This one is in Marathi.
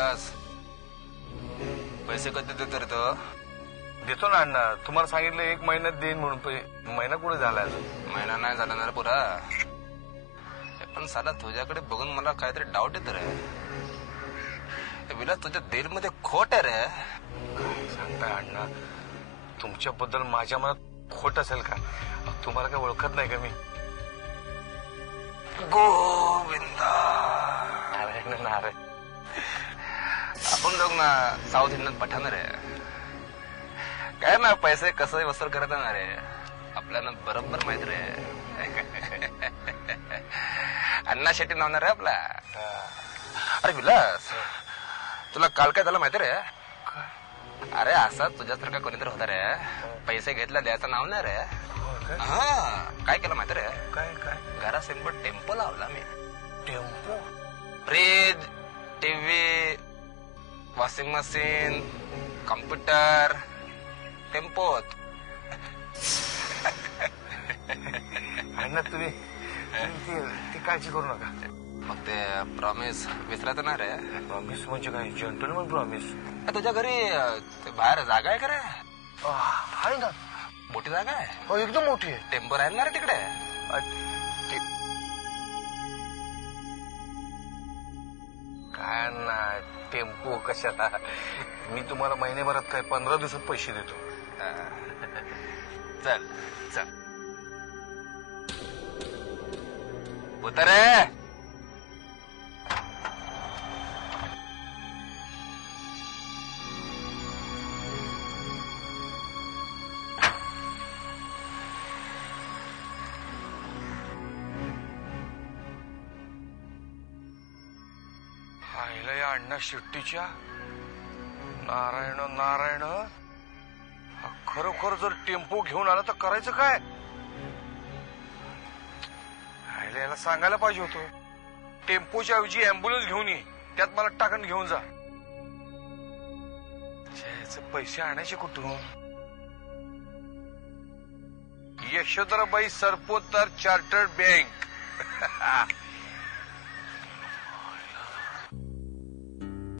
विलास पैसे कधी देतो रे तो? देतो ना अण्णा, तुम्हाला सांगितलं 1 महिन्यात देईन म्हणून. महिना कुठे झाला? महिना नाही झाला ना रे पुरा. पण साला तुझ्याकडे बघून मला काहीतरी डाऊट येत रे. विलास तुझ्या दिल मध्ये खोट आहे रे. काय सांगताय अण्णा, तुमच्याबद्दल माझ्या मनात खोट असेल का? तुम्हाला काय ओळखत नाही का मी? गोविंदा नारायण नारायण. आपण लोक ना साऊथ इंडियन पठाण रे. काय ना पैसे कसं वसूल करत ना रे, आपल्याला बरोबर माहित रे. अण्णा शेट्टी नाव रे आपला. अरे विलास, तुला काल काय झालं माहिती रे? अरे असा तुझ्यासारखा कोणीतरी होता रे, पैसे घेतला द्यायचं नाव नाही रे. हा, काय केलं माहिती रे? काय काय? घरासमोर टेम्पो लावला मी. Tempo? Fridge, TV, washing machine, computer टेम्पोत. अण्णा तुम्ही ती काळजी करू नका. मग ते प्रॉमिस विसरायचं ना रे. प्रॉमिस म्हणजे काय? Gentleman promise. तुझ्या घरी बाहेर जागा आहे का रे? आहे ना, मोठी जागा आहे. एकदम मोठी आहे. टेम्पो राहील ना रे तिकडे? काय ना, टेम्पो कशाला? मी तुम्हाला महिन्याभरात काय 15 दिवसात पैसे देतो. चल चल उतर रे. हायला या अण्णा शेट्टीच्या. नारायण नारायण, खरोखर जर टेम्पो घेऊन आला तर करायचं काय? हायला याला सांगायला पाहिजे होतं, टेम्पोच्या ऐवजी अँब्युलन्स घेऊन ये, त्यात मला टाकून घेऊन जा. पैसे आणायचे कुठून? यशोधराबाई सरपोतदार चार्टर्ड बँक.